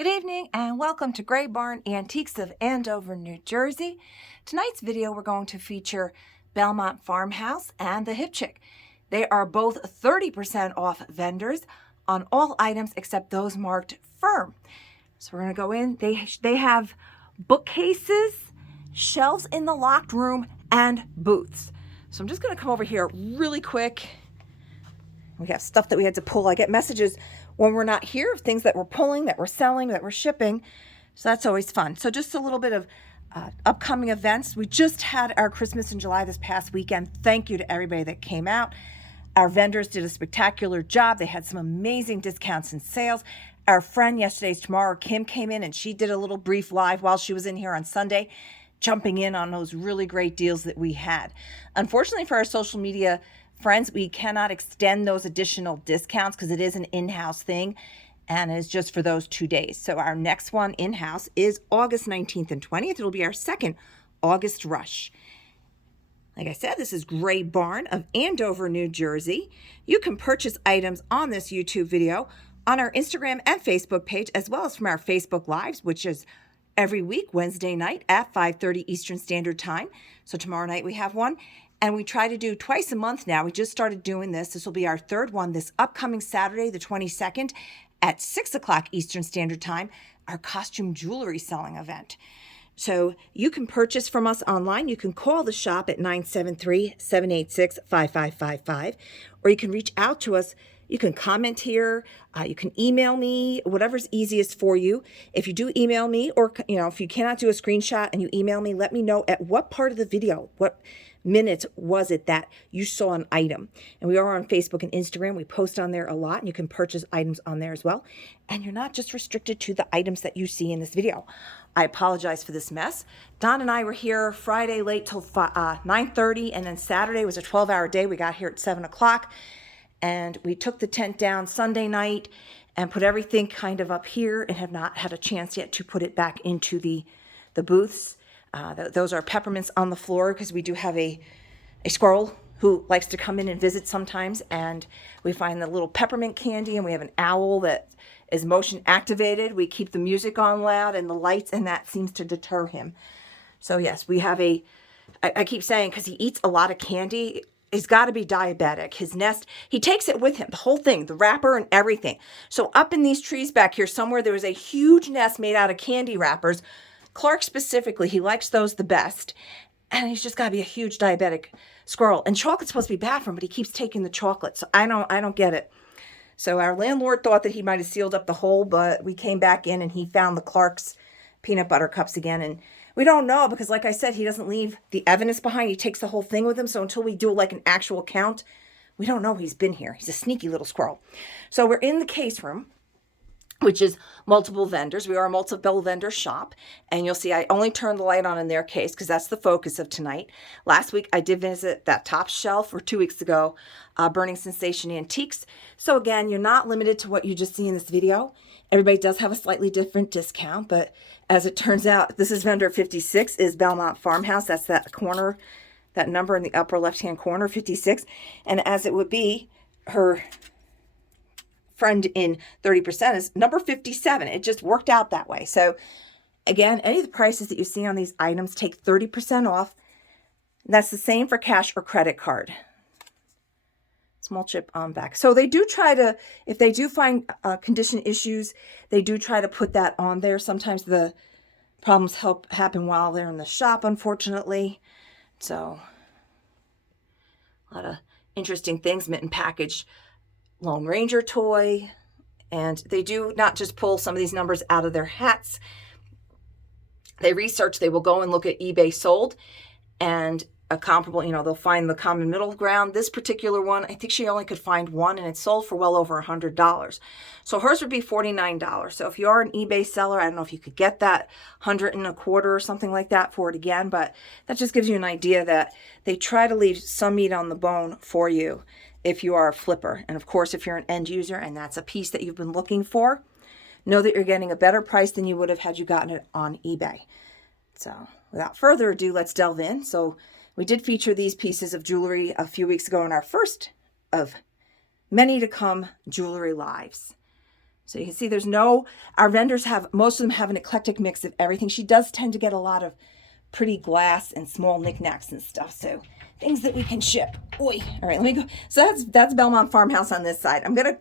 Good evening and welcome to Gray Barn Antiques of Andover, New Jersey. Tonight's video we're going to feature Belmont Farmhouse and the Hip Chick. They are both 30% off vendors on all items except those marked firm. So we're going to go in. They have bookcases, shelves in the locked room, and booths. So I'm just going to come over here really quick. We have stuff that we had to pull. I get messages when we're not here of things that we're pulling, that we're selling, that we're shipping. So that's always fun. So just a little bit of upcoming events. We just had our Christmas in July this past weekend. Thank you to everybody that came out. Our vendors did a spectacular job. They had some amazing discounts and sales. Our friend yesterday's tomorrow, Kim, came in and she did a little brief live while she was in here on Sunday, jumping in on those really great deals that we had. Unfortunately for our social media friends, we cannot extend those additional discounts because it is an in-house thing and it's just for those 2 days. So our next one in-house is August 19th and 20th. It'll be our second August rush. Like I said, this is Gray Barn of Andover, New Jersey. You can purchase items on this YouTube video on our Instagram and Facebook page, as well as from our Facebook Lives, which is every week, Wednesday night at 5:30 Eastern Standard Time. So tomorrow night we have one. And we try to do twice a month now. We just started doing this. This will be our third one this upcoming Saturday, the 22nd at 6 o'clock Eastern Standard Time, our costume jewelry selling event. So you can purchase from us online. You can call the shop at 973-786-5555, or you can reach out to us. You can comment here. You can email me, whatever's easiest for you. If you do email me, or if you cannot do a screenshot and you email me, let me know at what part of the video, what minutes was it that you saw an item. And we are on Facebook and Instagram. We post on there a lot, and you can purchase items on there as well. And you're not just restricted to the items that you see in this video. I apologize for this mess. Don and I were here Friday late till 9:30, and then Saturday was a 12-hour day. We got here at 7 o'clock, and we took the tent down Sunday night and put everything kind of up here and have not had a chance yet to put it back into the booths. Those are peppermints on the floor because we do have a squirrel who likes to come in and visit sometimes, and we find the little peppermint candy, and we have an owl that is motion activated. We keep the music on loud and the lights, and that seems to deter him. So yes, we have I keep saying, because he eats a lot of candy, he's got to be diabetic. His nest, he takes it with him, the whole thing, the wrapper and everything. So up in these trees back here somewhere, there was a huge nest made out of candy wrappers. Clark specifically, he likes those the best. And he's just got to be a huge diabetic squirrel. And chocolate's supposed to be bad for him, but he keeps taking the chocolate. So I don't get it. So our landlord thought that he might have sealed up the hole, but we came back in and he found the Clark's peanut butter cups again. And we don't know because, like I said, he doesn't leave the evidence behind. He takes the whole thing with him. So until we do like an actual count, we don't know he's been here. He's a sneaky little squirrel. So we're in the case room, which is multiple vendors. We are a multiple vendor shop. And you'll see I only turned the light on in their case because that's the focus of tonight. Last week, I did visit that top shelf, or 2 weeks ago, Burning Sensation Antiques. So again, you're not limited to what you just see in this video. Everybody does have a slightly different discount, but as it turns out, this is vendor 56 is Belmont Farmhouse. That's that corner, that number in the upper left-hand corner, 56. And as it would be, her friend in 30% is number 57. It just worked out that way. So again, any of the prices that you see on these items take 30% off. That's the same for cash or credit card. Small chip on back. So they do try to, if they do find condition issues, they do try to put that on there. Sometimes the problems happen while they're in the shop, unfortunately. So a lot of interesting things. Mitten package Lone Ranger toy, and they do not just pull some of these numbers out of their hats. They research, they will go and look at eBay sold and a comparable, they'll find the common middle ground. This particular one, I think she only could find one, and it sold for well over $100. So hers would be $49. So if you are an eBay seller, I don't know if you could get that 100 and a quarter or something like that for it again, but that just gives you an idea that they try to leave some meat on the bone for you if you are a flipper. And of course, if you're an end user and that's a piece that you've been looking for, know that you're getting a better price than you would have had you gotten it on eBay. So without further ado, let's delve in. So we did feature these pieces of jewelry a few weeks ago in our first of many to come jewelry lives. So you can see our vendors most of them have an eclectic mix of everything. She does tend to get a lot of pretty glass and small knickknacks and stuff. So things that we can ship. Oi. All right, let me go. So that's Belmont Farmhouse on this side. I'm going to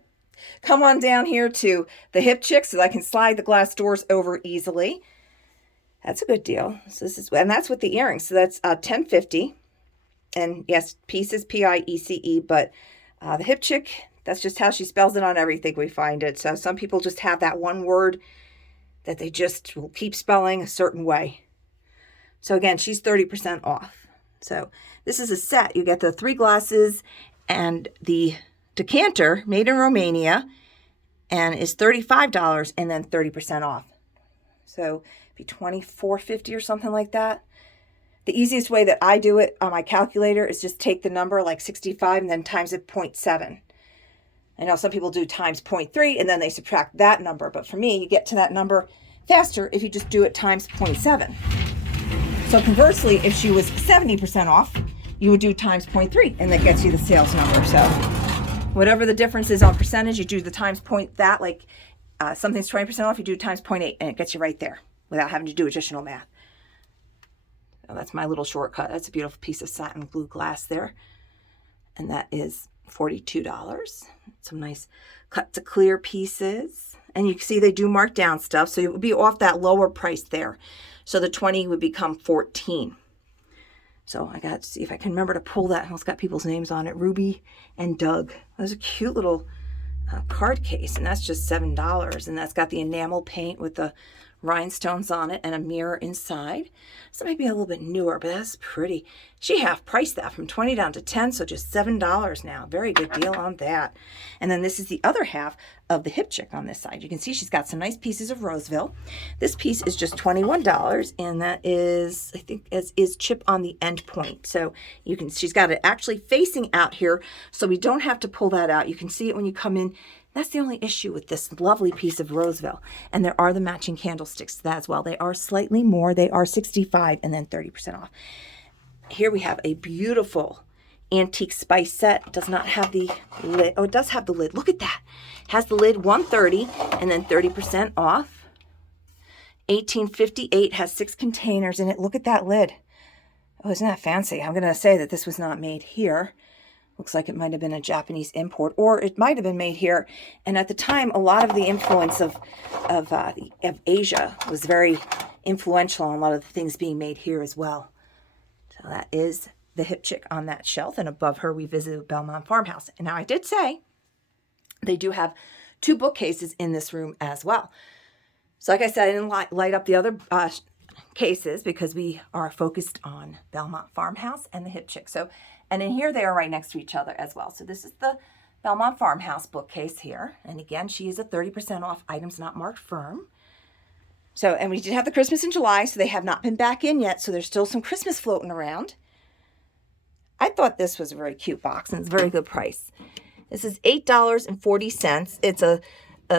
come on down here to the Hip Chick so that I can slide the glass doors over easily. That's a good deal. So and that's with the earrings. So that's $10.50. And yes, pieces, Piece, but the Hip Chick, that's just how she spells it on everything we find it. So some people just have that one word that they just will keep spelling a certain way. So again, she's 30% off. So this is a set. You get the 3 glasses and the decanter made in Romania and is $35 and then 30% off. So it'd be $24.50 or something like that. The easiest way that I do it on my calculator is just take the number like 65 and then times it 0.7. I know some people do times 0.3 and then they subtract that number. But for me, you get to that number faster if you just do it times 0.7. So conversely, if she was 70% off, you would do times 0.3 and that gets you the sales number. So whatever the difference is on percentage, you do the times point that, like something's 20% off, you do times 0.8 and it gets you right there without having to do additional math. So that's my little shortcut. That's a beautiful piece of satin blue glass there. And that is $42. Some nice cut to clear pieces. And you can see they do mark down stuff. So it would be off that lower price there. So the 20 would become 14. So I got to see if I can remember to pull that. It's got people's names on it. Ruby and Doug. There's a cute little card case. And that's just $7. And that's got the enamel paint with the rhinestones on it and a mirror inside. So it might be a little bit newer, but that's pretty. She half priced that from 20 down to 10, so just $7 now. Very good deal on that. And then this is the other half of the Hip Chick on this side. You can see she's got some nice pieces of Roseville. This piece is just $21, and that is, I think, is chip on the end point. So you can, she's got it actually facing out here, so we don't have to pull that out. You can see it when you come in. That's the only issue with this lovely piece of Roseville. And there are the matching candlesticks to that as well. They are slightly more. They are $65 and then 30% off. Here we have a beautiful antique spice set. It does not have the lid. Oh, it does have the lid. Look at that. It has the lid, $130 and then 30% off. 1858 has 6 containers in it. Look at that lid. Oh, isn't that fancy? I'm going to say that this was not made here. Looks like it might have been a Japanese import, or it might have been made here. And at the time, a lot of the influence of Asia was very influential on a lot of the things being made here as well. So that is the Hip Chick on that shelf. And above her, we visited Belmont Farmhouse. And now I did say they do have 2 bookcases in this room as well. So like I said, I didn't light up the other cases because we are focused on Belmont Farmhouse and the Hip Chick. So, and in here, they are right next to each other as well. So this is the Belmont Farmhouse bookcase here. And again, she is a 30% off items not marked firm. So, and we did have the Christmas in July, so they have not been back in yet. So there's still some Christmas floating around. I thought this was a very cute box, and it's a very good price. This is $8.40. It's a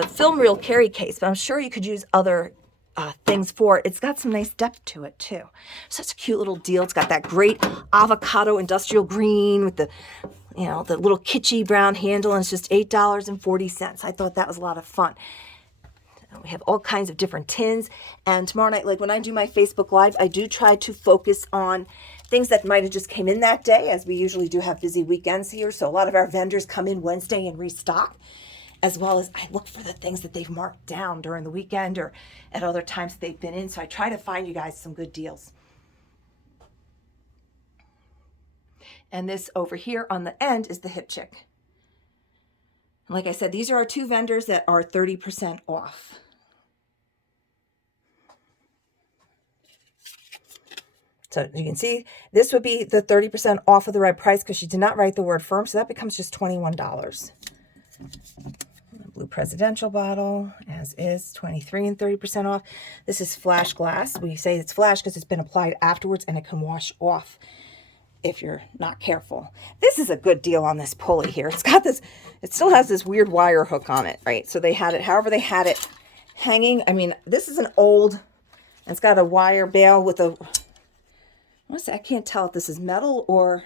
film reel carry case, but I'm sure you could use other things for it. It's got some nice depth to it too. So it's a cute little deal. It's got that great avocado industrial green with the, you know, the little kitschy brown handle, and it's just $8.40. I thought that was a lot of fun. We have all kinds of different tins, and tomorrow night, like when I do my Facebook Live, I do try to focus on things that might have just came in that day, as we usually do have busy weekends here. So a lot of our vendors come in Wednesday and restock, as well as I look for the things that they've marked down during the weekend or at other times they've been in. So I try to find you guys some good deals. And this over here on the end is the Hip Chick. Like I said, these are our 2 vendors that are 30% off. So you can see this would be the 30% off of the red price because she did not write the word firm. So that becomes just $21. Blue presidential bottle, as is, 23 and 30% off. This is flash glass. We say it's flash because it's been applied afterwards and it can wash off if you're not careful. This is a good deal on this pulley here. It's got this, it still has this weird wire hook on it, right? So they had it, however they had it hanging. I mean, this is an old, it's got a wire bail with a, I can't tell if this is metal or,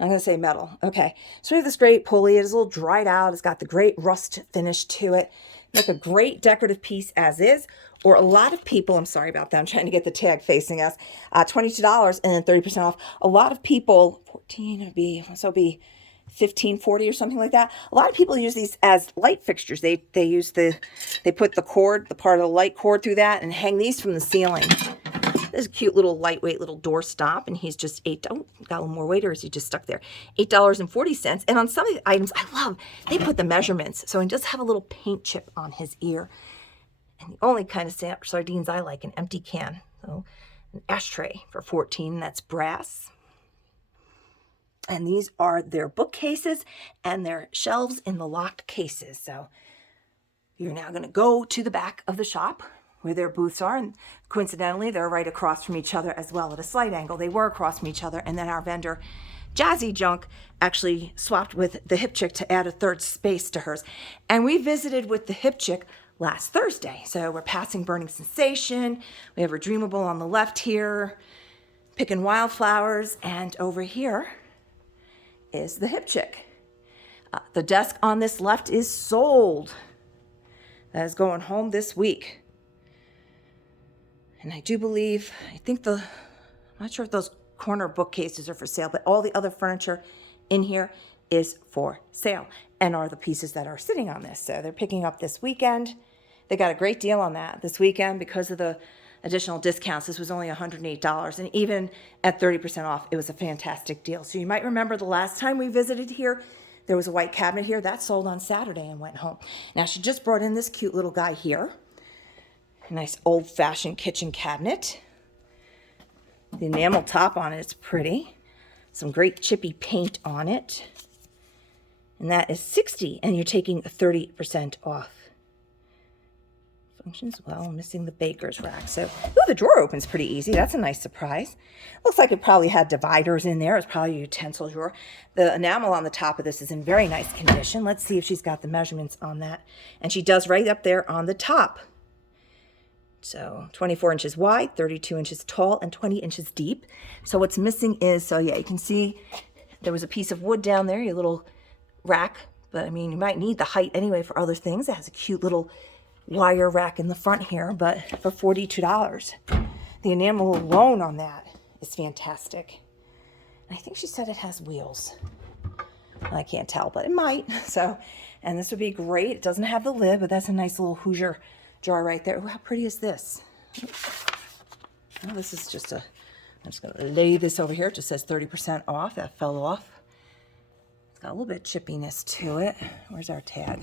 I'm going to say metal. Okay. So we have this great pulley. It is a little dried out. It's got the great rust finish to it. Make a great decorative piece as is. Or a lot of people, I'm sorry about that, I'm trying to get the tag facing us, $22 and then 30% off. A lot of people, 14 would be, so it'd be 15.40 or something like that. A lot of people use these as light fixtures. They put the cord, the part of the light cord through that and hang these from the ceiling. This is a cute little lightweight little door stop, and he's just got a little more weight, or is he just stuck there? $8.40. And on some of the items I love, they put the measurements. So he does have a little paint chip on his ear. And the only kind of sardines I like, an empty can. So an ashtray for $14, that's brass. And these are their bookcases and their shelves in the locked cases. So you're now going to go to the back of the shop where their booths are, and coincidentally they're right across from each other as well at a slight angle. They were across from each other, and then our vendor Jazzy Junk actually swapped with the hip chick to add a third space to hers. And we visited with the hip chick last Thursday. So we're passing Burning Sensation. We have Redeemable on the left here, picking wildflowers, and over here is the hip chick. The desk on this left is sold. That is going home this week. And I do believe, I'm not sure if those corner bookcases are for sale, but all the other furniture in here is for sale and are the pieces that are sitting on this. So they're picking up this weekend. They got a great deal on that this weekend because of the additional discounts. This was only $108, and even at 30% off, it was a fantastic deal. So you might remember the last time we visited here, there was a white cabinet here that sold on Saturday and went home. Now she just brought in this cute little guy here. A nice old-fashioned kitchen cabinet. The enamel top on it's pretty. Some great chippy paint on it. And that is $60, and you're taking 30% off. Functions well, missing the baker's rack. So, ooh, the drawer opens pretty easy. That's a nice surprise. Looks like it probably had dividers in there. It's probably a utensil drawer. The enamel on the top of this is in very nice condition. Let's see if she's got the measurements on that. And she does right up there on the top. So 24 inches wide, 32 inches tall, and 20 inches deep. So what's missing is, so yeah, you can see there was a piece of wood down there, your little rack. But I mean, you might need the height anyway for other things. It has a cute little wire rack in the front here, but for $42. The enamel alone on that is fantastic. And I think she said it has wheels. I can't tell, but it might. So, and this would be great. It doesn't have the lid, but that's a nice little Hoosier jar right there. Ooh, how pretty is this? Oh, this is just I'm just going to lay this over here. It just says 30% off. That fell off. It's got a little bit of chippiness to it. Where's our tag?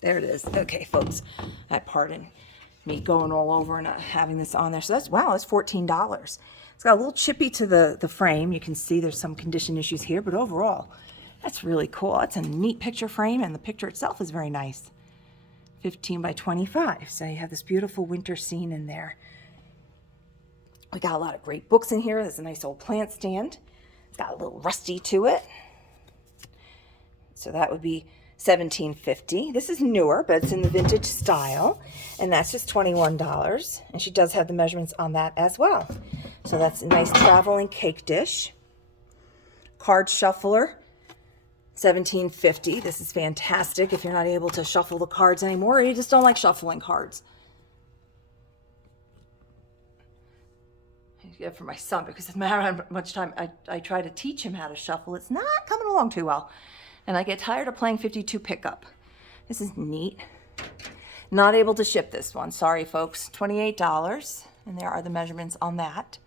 There it is. Okay, folks. Pardon me going all over and not having this on there. So that's $14. It's got a little chippy to the frame. You can see there's some condition issues here, but overall, that's really cool. That's a neat picture frame, and the picture itself is very nice. 15 by 25. So you have this beautiful winter scene in there. We got a lot of great books in here. There's a nice old plant stand. It's got a little rusty to it. So that would be $17.50. This is newer, but it's in the vintage style, and that's just $21. And she does have the measurements on that as well. So that's a nice traveling cake dish. Card shuffler, $17.50. This is fantastic if you're not able to shuffle the cards anymore, or you just don't like shuffling cards. I get it for my son, because no matter how much time I try to teach him how to shuffle, it's not coming along too well. And I get tired of playing 52 pickup. This is neat. Not able to ship this one. Sorry, folks. $28. And there are the measurements on that.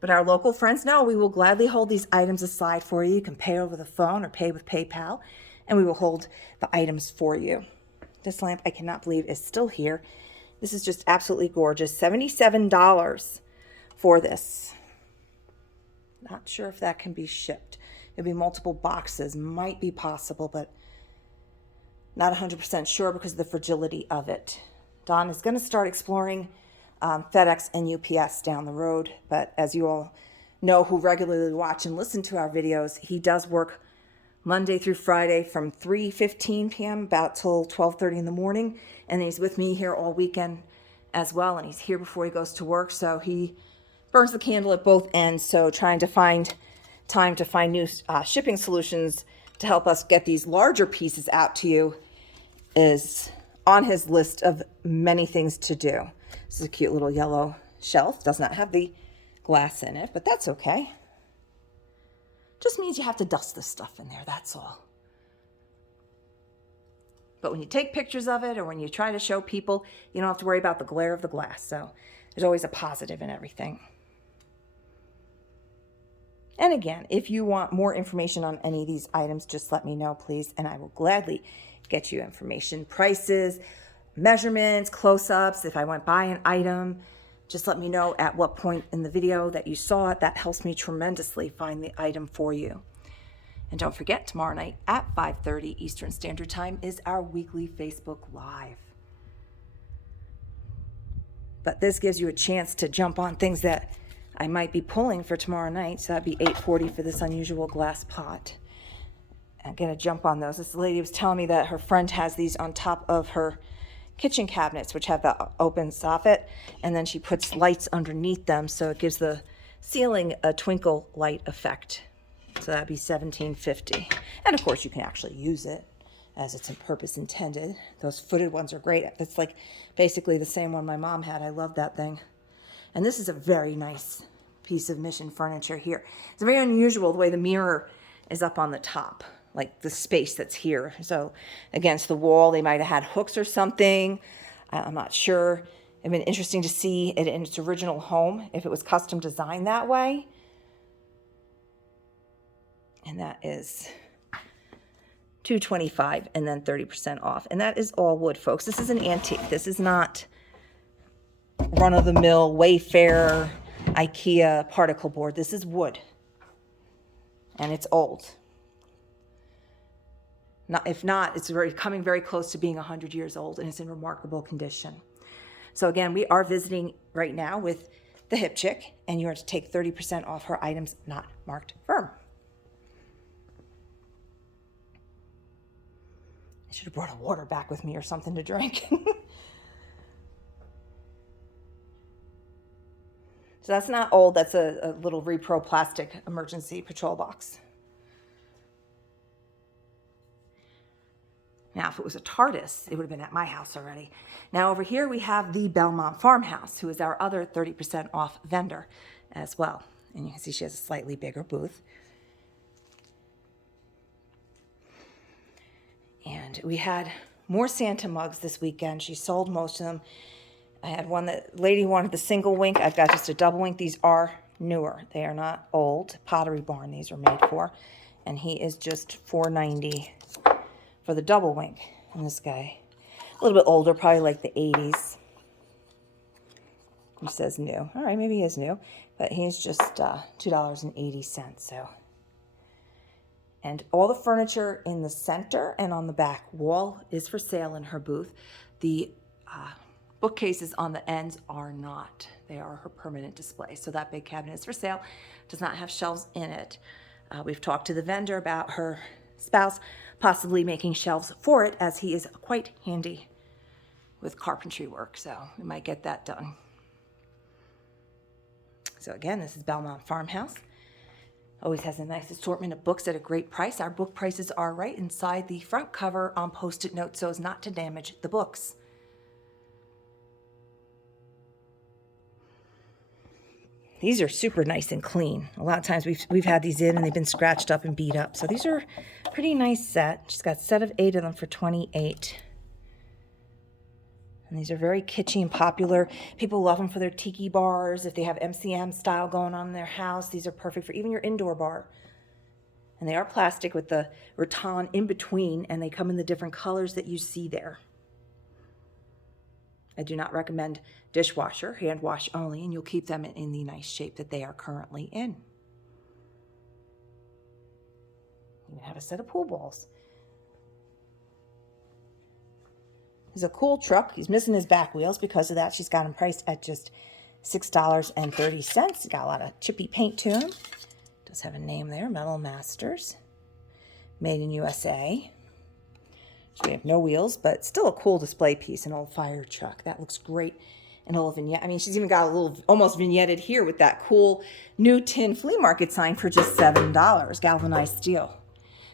But our local friends know we will gladly hold these items aside for you. You can pay over the phone or pay with PayPal, and we will hold the items for you. This lamp, I cannot believe, is still here. This is just absolutely gorgeous. $77 for this. Not sure if that can be shipped. It'll be multiple boxes. Might be possible, but not 100% sure because of the fragility of it. Don is going to start exploring FedEx and UPS down the road, but as you all know who regularly watch and listen to our videos, he does work Monday through Friday from 3:15 p.m. about till 12:30 in the morning, and he's with me here all weekend as well, and he's here before he goes to work, so he burns the candle at both ends. So trying to find time to find new shipping solutions to help us get these larger pieces out to you is on his list of many things to do. This is a cute little yellow shelf. Does not have the glass in it, but that's okay. Just means you have to dust this stuff in there, that's all. But when you take pictures of it or when you try to show people, you don't have to worry about the glare of the glass. So there's always a positive in everything. And again, if you want more information on any of these items, just let me know, please, and I will gladly get you information, prices, measurements, close-ups. If I went by an item, just let me know at what point in the video that you saw it. That helps me tremendously find the item for you. And don't forget, tomorrow night at 5:30 Eastern Standard Time is our weekly Facebook Live. But this gives you a chance to jump on things that I might be pulling for tomorrow night. So that'd be $8.40 for this unusual glass pot. I'm going to jump on those. This lady was telling me that her friend has these on top of her kitchen cabinets, which have the open soffit, and then she puts lights underneath them, so it gives the ceiling a twinkle light effect. So that'd be $17.50. And of course, you can actually use it as its purpose intended. Those footed ones are great. It's like basically the same one my mom had. I love that thing. And this is a very nice piece of Mission furniture here. It's very unusual the way the mirror is up on the top, like the space that's here. So against the wall, they might have had hooks or something. I'm not sure. It'd been interesting to see it in its original home, if it was custom designed that way. And that is $225 and then 30% off. And that is all wood, folks. This is an antique. This is not run-of-the-mill Wayfair IKEA particle board. This is wood, and it's old. If not, it's coming very close to being 100 years old, and it's in remarkable condition. So again, we are visiting right now with the hip chick, and you are to take 30% off her items not marked firm. I should have brought a water back with me or something to drink. So that's not old. That's a little Repro plastic emergency patrol box. Now, if it was a TARDIS, it would have been at my house already. Now, over here, we have the Belmont Farmhouse, who is our other 30% off vendor as well. And you can see she has a slightly bigger booth. And we had more Santa mugs this weekend. She sold most of them. I had one that lady wanted the single wink. I've got just a double wink. These are newer. They are not old. Pottery Barn these are made for. And he is just $4.90 for the double wink. And this guy, a little bit older, probably like the 80s. He says new. All right, maybe he is new. But he's just $2.80. So, and all the furniture in the center and on the back wall is for sale in her booth. The bookcases on the ends are not. They are her permanent display. So that big cabinet is for sale. Does not have shelves in it. We've talked to the vendor about her spouse possibly making shelves for it, as he is quite handy with carpentry work. So we might get that done. So again, this is Belmont Farmhouse. Always has a nice assortment of books at a great price. Our book prices are right inside the front cover on Post-it notes so as not to damage the books. These are super nice and clean. A lot of times we've had these in and they've been scratched up and beat up. So these are a pretty nice set. She's got a set of 8 of them for $28. And these are very kitschy and popular. People love them for their tiki bars. If they have MCM style going on in their house, these are perfect for even your indoor bar. And they are plastic with the rattan in between, and they come in the different colors that you see there. I do not recommend dishwasher, hand wash only, and you'll keep them in the nice shape that they are currently in. You even have a set of pool balls. He's a cool truck. He's missing his back wheels. Because of that, she's got him priced at just $6.30. He's got a lot of chippy paint to him. Does have a name there, Metal Masters. Made in USA. So we have no wheels, but still a cool display piece, an old fire truck. That looks great and a little vignette. I mean, she's even got a little almost vignetted here with that cool new tin flea market sign for just $7, galvanized steel.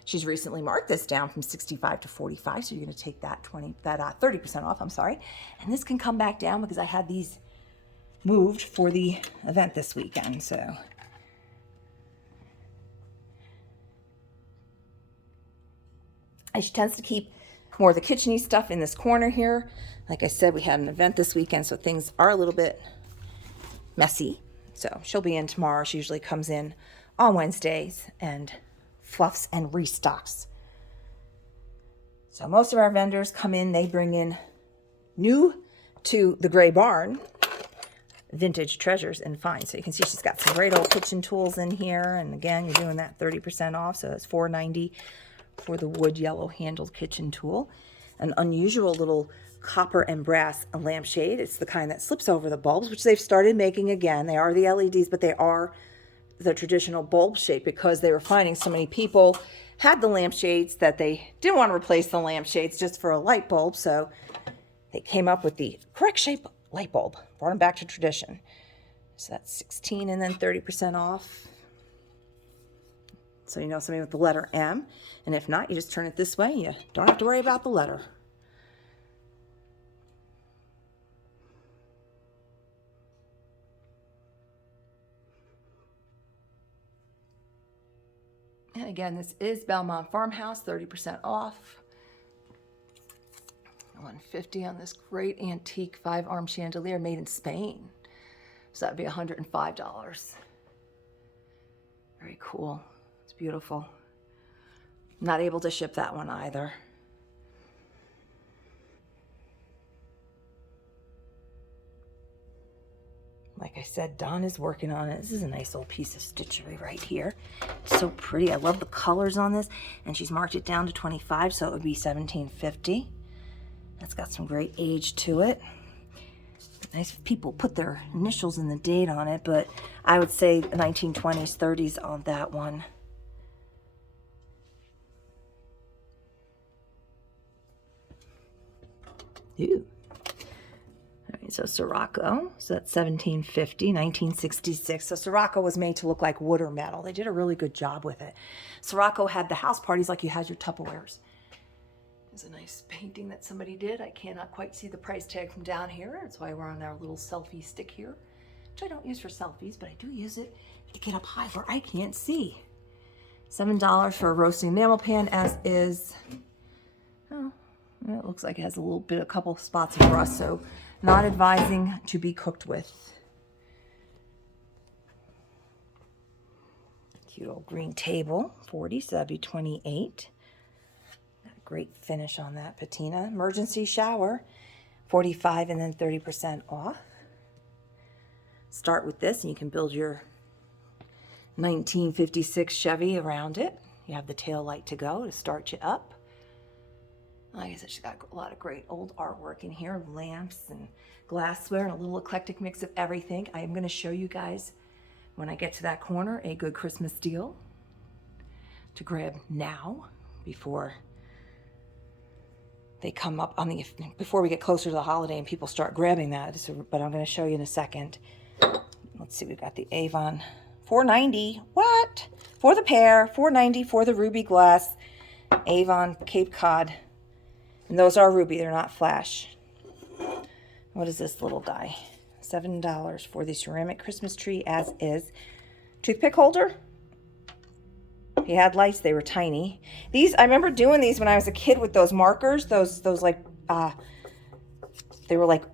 She's recently marked this down from 65 to 45, so you're going to take that 30% off, I'm sorry. And this can come back down because I had these moved for the event this weekend, so. And she tends to keep more of the kitchen-y stuff in this corner here. Like I said, we had an event this weekend, so things are a little bit messy. So she'll be in tomorrow. She usually comes in on Wednesdays and fluffs and restocks. So most of our vendors come in, they bring in new to the Gray Barn vintage treasures and finds. So you can see she's got some great old kitchen tools in here. And again, you're doing that 30% off. So it's $4.90 for the wood yellow handled kitchen tool. An unusual little copper and brass lampshade. It's the kind that slips over the bulbs, which they've started making again. They are the LEDs, but they are the traditional bulb shape because they were finding so many people had the lampshades that they didn't want to replace the lampshades just for a light bulb. So they came up with the correct shape light bulb, brought them back to tradition. So that's $16 and then 30% off. So you know something with the letter M. And if not, you just turn it this way. You don't have to worry about the letter. And again, this is Belmont Farmhouse, 30% off. $150 on this great antique 5-arm chandelier made in Spain. So that'd be $105. Very cool. It's beautiful. Not able to ship that one either. Like I said, Dawn is working on it. This is a nice old piece of stitchery right here. It's so pretty. I love the colors on this. And she's marked it down to 25, so it would be $17.50. That's got some great age to it. Nice if people put their initials and the date on it, but I would say 1920s, 30s on that one. Ooh. All right, so Sirocco, so that's $17.50, 1966. So Sirocco was made to look like wood or metal. They did a really good job with it. Sirocco had the house parties like you had your Tupperwares. There's a nice painting that somebody did. I cannot quite see the price tag from down here. That's why we're on our little selfie stick here, which I don't use for selfies, but I do use it to get up high where I can't see. $7 for a roasting enamel pan, as is. Oh, it looks like it has a couple spots of rust, so not advising to be cooked with. Cute old green table, 40, so that'd be 28. Great finish on that patina. Emergency shower, 45 and then 30% off. Start with this and you can build your 1956 Chevy around it. You have the tail light to go to start you up. Like I said, she's got a lot of great old artwork in here, lamps and glassware and a little eclectic mix of everything. I am going to show you guys when I get to that corner a good Christmas deal to grab now before they come up on before we get closer to the holiday and people start grabbing that. So, but I'm going to show you in a second. Let's see, we've got the Avon $4.90. What? For the pair, $4.90 for the ruby glass Avon Cape Cod. And those are ruby, they're not flash. What is this little guy? $7 for the ceramic Christmas tree as is. Toothpick holder. He had lights, they were tiny. These, I remember doing these when I was a kid with those markers, those like, they were like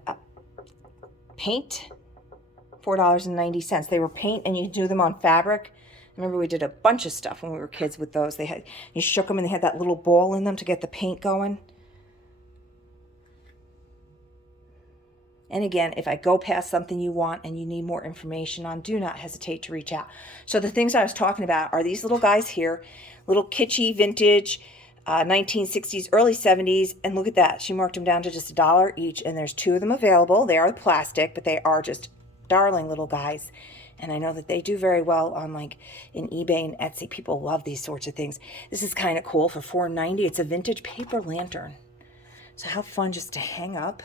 paint, $4.90. They were paint and you do them on fabric. I remember we did a bunch of stuff when we were kids with those. You shook them and they had that little ball in them to get the paint going. And again, if I go past something you want and you need more information on, do not hesitate to reach out. So the things I was talking about are these little guys here, little kitschy, vintage, 1960s, early 70s. And look at that. She marked them down to just $1 each. And there's 2 of them available. They are plastic, but they are just darling little guys. And I know that they do very well on like in eBay and Etsy. People love these sorts of things. This is kind of cool for $4.90. It's a vintage paper lantern. So how fun just to hang up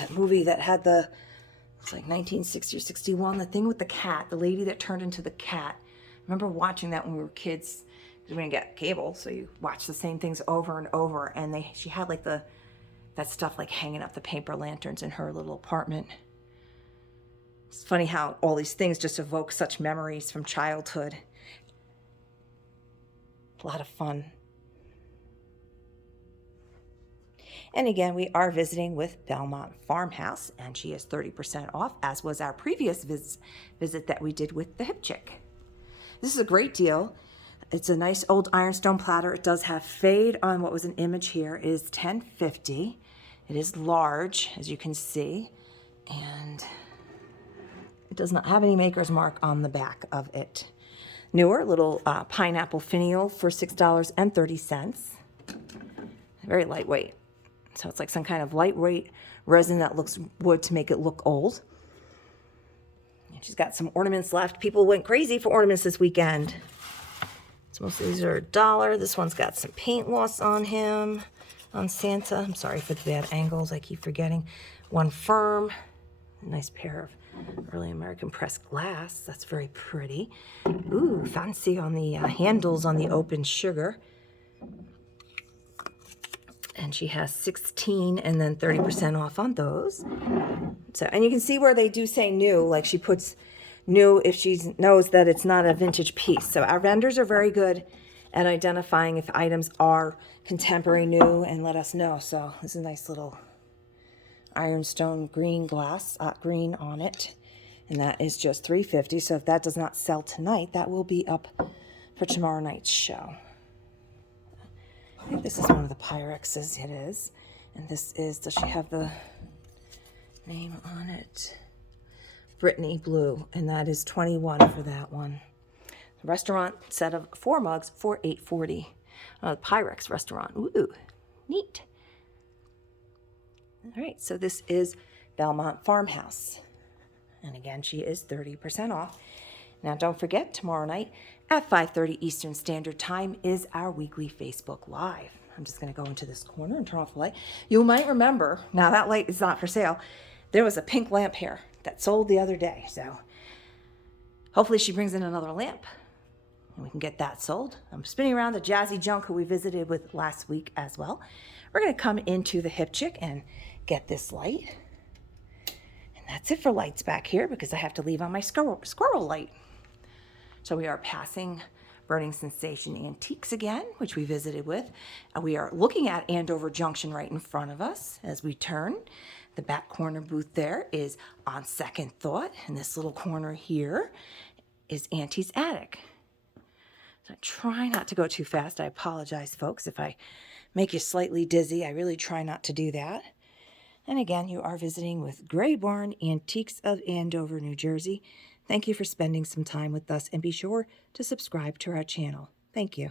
That movie that had it's like 1960 or 61, the thing with the cat, the lady that turned into the cat. I remember watching that when we were kids, because we didn't get cable, so you watch the same things over and over. And she had like that stuff like hanging up the paper lanterns in her little apartment. It's funny how all these things just evoke such memories from childhood. A lot of fun. And again, we are visiting with Belmont Farmhouse, and she is 30% off, as was our previous visit that we did with the hip chick. This is a great deal. It's a nice old ironstone platter. It does have fade on what was an image here. It is $10.50. It is large, as you can see, and it does not have any maker's mark on the back of it. Newer, little pineapple finial for $6.30. Very lightweight. So it's like some kind of lightweight resin that looks wood to make it look old. And she's got some ornaments left. People went crazy for ornaments this weekend. So most of these are $1. This one's got some paint loss on him, on Santa. I'm sorry for the bad angles. I keep forgetting. One firm. A nice pair of early American pressed glass. That's very pretty. Ooh, fancy on the handles on the open sugar. And she has 16 and then 30% off on those. So, and you can see where they do say new, like she puts new if she knows that it's not a vintage piece. So our vendors are very good at identifying if items are contemporary new and let us know. So this is a nice little ironstone green glass, green on it. And that is just $3.50. So if that does not sell tonight, that will be up for tomorrow night's show. I think this is one of the Pyrexes. It is. And this is, does she have the name on it? Brittany Blue. And that is $21 for that one. The restaurant set of 4 mugs for $8.40. Pyrex restaurant. Ooh, neat. All right, so this is Belmont Farmhouse. And again, she is 30% off. Now, don't forget, tomorrow night at 5:30 Eastern Standard Time is our weekly Facebook Live. I'm just going to go into this corner and turn off the light. You might remember, now that light is not for sale, there was a pink lamp here that sold the other day. So hopefully she brings in another lamp and we can get that sold. I'm spinning around the Jazzy Junk who we visited with last week as well. We're going to come into the hip chick and get this light. And that's it for lights back here because I have to leave on my squirrel light. So we are passing Burning Sensation Antiques again, which we visited with. We are looking at Andover Junction right in front of us as we turn. The back corner booth there is On Second Thought, and this little corner here is Auntie's Attic. So try not to go too fast. I apologize, folks, if I make you slightly dizzy. I really try not to do that. And again, you are visiting with Gray Barn Antiques of Andover, New Jersey. Thank you for spending some time with us, and be sure to subscribe to our channel. Thank you.